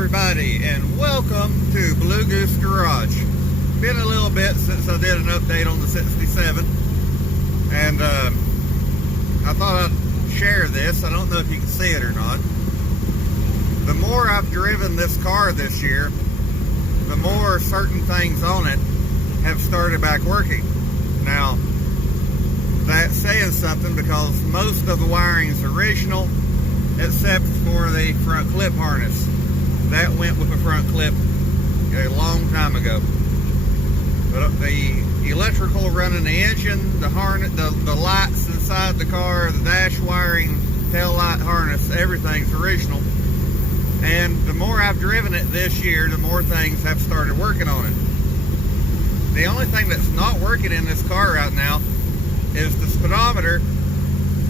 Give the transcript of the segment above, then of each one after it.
everybody, and welcome to Blue Goose Garage. Been a little bit since I did an update on the 67, and I thought I'd share this. I don't know if you can see it or not. The more I've driven this car this year, the more certain things on it have started back working. Now, that's saying something because most of the wiring is original, except for the front clip harness. That went with a front clip a long time ago. But the electrical running the engine, the harness, the lights inside the car, the dash wiring, tail light harness, everything's original. And the more I've driven it this year, the more things have started working on it. The only thing that's not working in this car right now is the speedometer.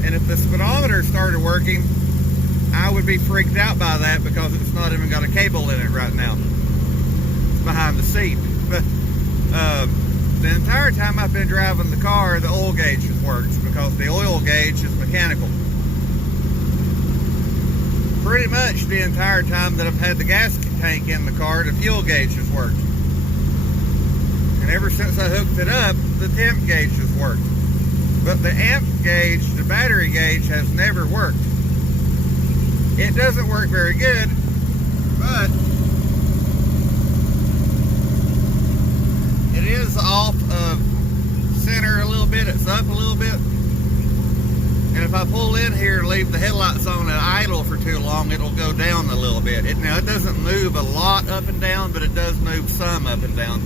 And if the speedometer started working, I would be freaked out by that because it's not even got a cable in it right now. It's behind the seat. But the entire time I've been driving the car, the oil gauge has worked because the oil gauge is mechanical. Pretty much the entire time that I've had the gas tank in the car, the fuel gauge has worked. And ever since I hooked it up, the temp gauge has worked. But the amp gauge, the battery gauge, has never worked. It doesn't work very good, but it is off of center a little bit. It's up a little bit. And if I pull in here and leave the headlights on at idle for too long, it'll go down a little bit. Now, it doesn't move a lot up and down, but it does move some up and down,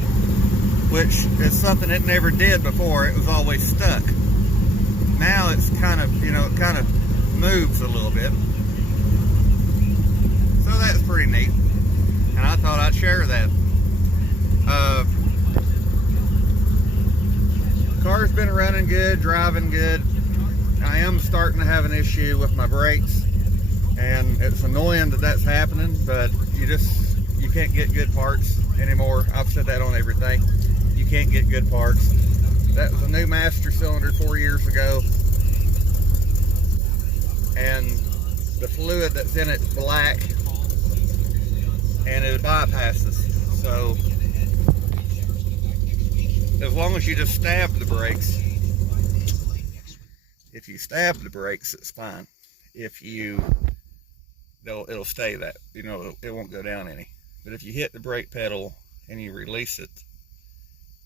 which is something it never did before. It was always stuck. Now it's kind of, it kind of moves a little bit. So that's pretty neat, and I thought I'd share that. The car's been running good, driving good. I am starting to have an issue with my brakes, and it's annoying that that's happening, but you can't get good parts anymore. I've said that on everything. You can't get good parts. That was a new master cylinder 4 years ago, and the fluid that's in it's black, and it bypasses. So as long as you just stab the brakes, if you stab the brakes, it's fine. If it'll stay that, it won't go down any. But if you hit the brake pedal and you release it,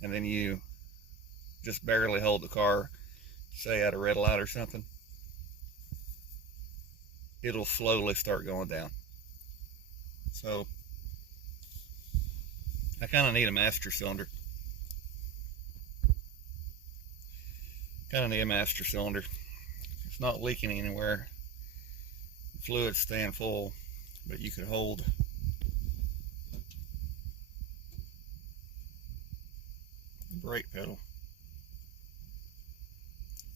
and then you just barely hold the car, say at a red light or something, it'll slowly start going down. So I kind of need a master cylinder. It's not leaking anywhere. The fluid's staying full, but you could hold the brake pedal.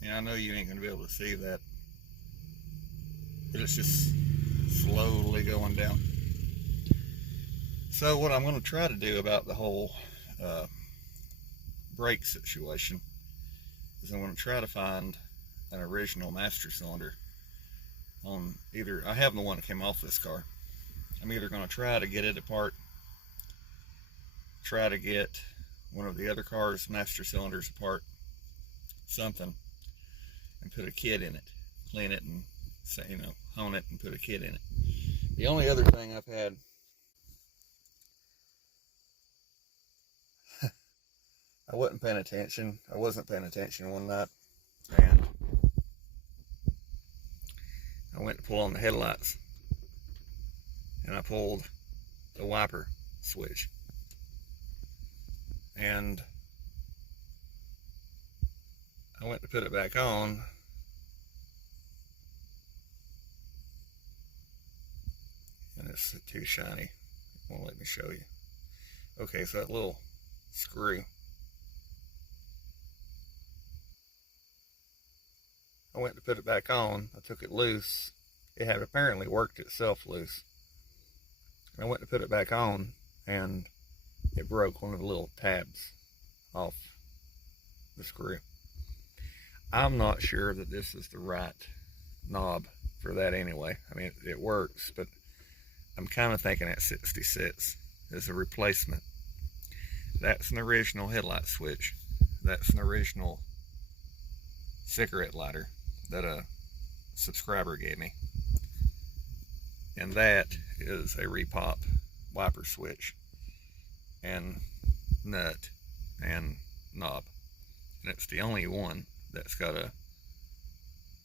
And I know you ain't gonna be able to see that, but it's just slowly going down. So what I'm going to try to do about the whole brake situation is I'm going to try to find an original master cylinder on either, I have the one that came off this car. I'm either going to try to get it apart, try to get one of the other car's master cylinders apart, something, and put a kit in it, clean it and hone it and put a kit in it. The only other thing I've had, I wasn't paying attention one night, and I went to pull on the headlights, and I pulled the wiper switch, and I went to put it back on, and it's too shiny. It won't let me show you. Okay, so that little screw, I went to put it back on. I took it loose. It had apparently worked itself loose. I went to put it back on, and it broke one of the little tabs off the screw. I'm not sure that this is the right knob for that anyway. I mean, it works, but I'm kind of thinking that 66 is a replacement. That's an original headlight switch. That's an original cigarette lighter that a subscriber gave me. And that is a repop wiper switch and nut and knob. And it's the only one that's got a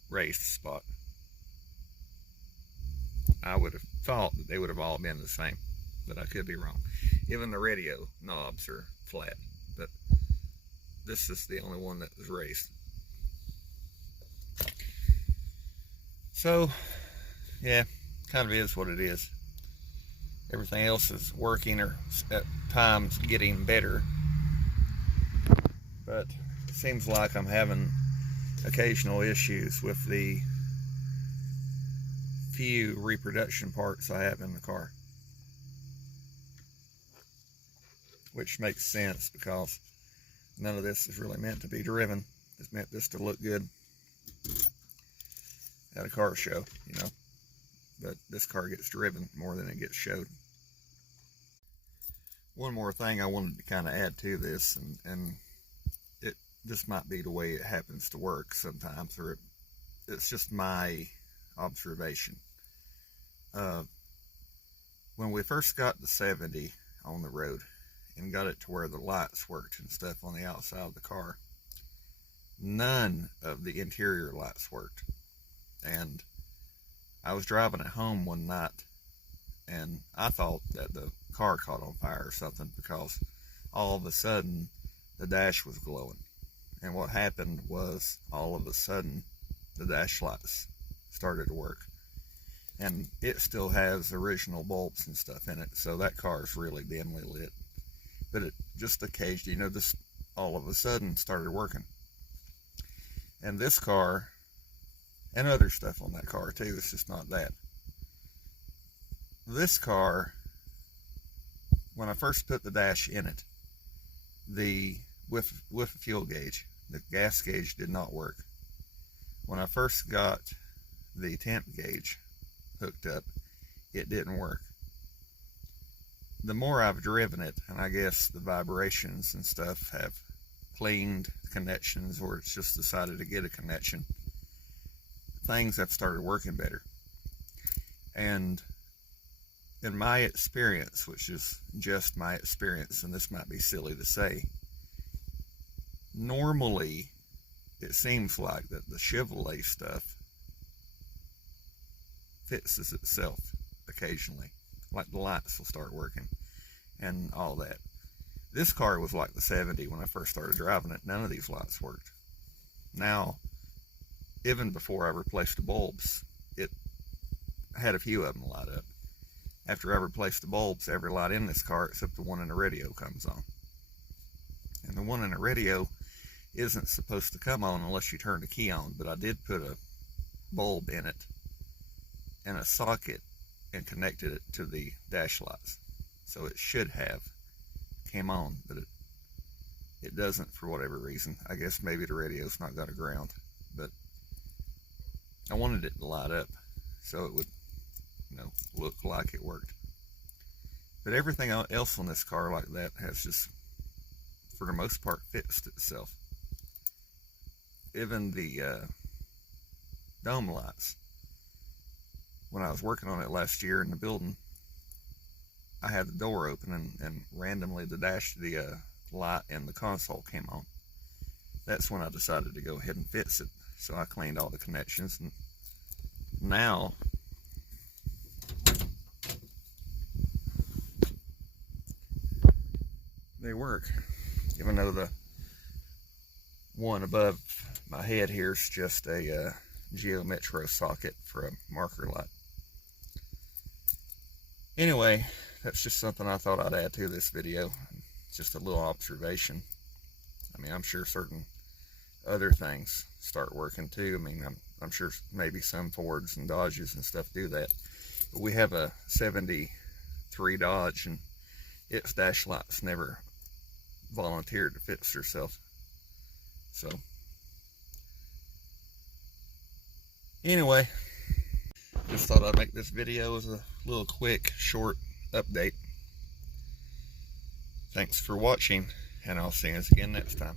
raised spot. I would have thought that they would have all been the same, but I could be wrong. Even the radio knobs are flat, but this is the only one that was raised. So, yeah, kind of is what it is. Everything else is working, or at times getting better, but it seems like I'm having occasional issues with the few reproduction parts I have in the car, which makes sense because none of this is really meant to be driven. It's meant just to look good at a car show, you know, but this car gets driven more than it gets showed. One more thing I wanted to kind of add to this, and this might be the way it happens to work sometimes, or it's just my observation. When we first got the 70 on the road and got it to where the lights worked and stuff on the outside of the car, none of the interior lights worked. And I was driving at home one night, and I thought that the car caught on fire or something, because all of a sudden the dash was glowing. And what happened was, all of a sudden the dash lights started to work. And it still has original bulbs and stuff in it, so that car is really dimly lit. But it just occasionally, you know, this all of a sudden started working. And this car, and other stuff on that car too, it's just not that. This car, when I first put the dash in it, with a fuel gauge, the gas gauge did not work. When I first got the temp gauge hooked up, it didn't work. The more I've driven it, and I guess the vibrations and stuff have cleaned connections, or it's just decided to get a connection, things have started working better. And in my experience, which is just my experience, and this might be silly to say, normally it seems like that the Chevrolet stuff fixes itself occasionally, like the lights will start working and all that. This car was like the 70 when I first started driving it. None of these lights worked. Now, even before I replaced the bulbs, it had a few of them light up. After I replaced the bulbs, every light in this car except the one in the radio comes on. And the one in the radio isn't supposed to come on unless you turn the key on, but I did put a bulb in it and a socket and connected it to the dash lights, so it should have came on, but it doesn't for whatever reason. I guess maybe the radio's not got a ground, but I wanted it to light up so it would, you know, look like it worked. But everything else on this car like that has just, for the most part, fixed itself. Even the dome lights. When I was working on it last year in the building, I had the door open, and randomly the light in the console came on. That's when I decided to go ahead and fix it. So I cleaned all the connections, and now they work. Even though the one above my head here is just a Geo Metro socket for a marker light. Anyway, that's just something I thought I'd add to this video. Just a little observation. I mean, I'm sure certain other things start working too. I mean, I'm sure maybe some Fords and Dodges and stuff do that. But we have a 73 Dodge, and its dash lights never volunteered to fix herself. So, anyway, just thought I'd make this video as a little quick, short update. Thanks for watching, and I'll see you again next time.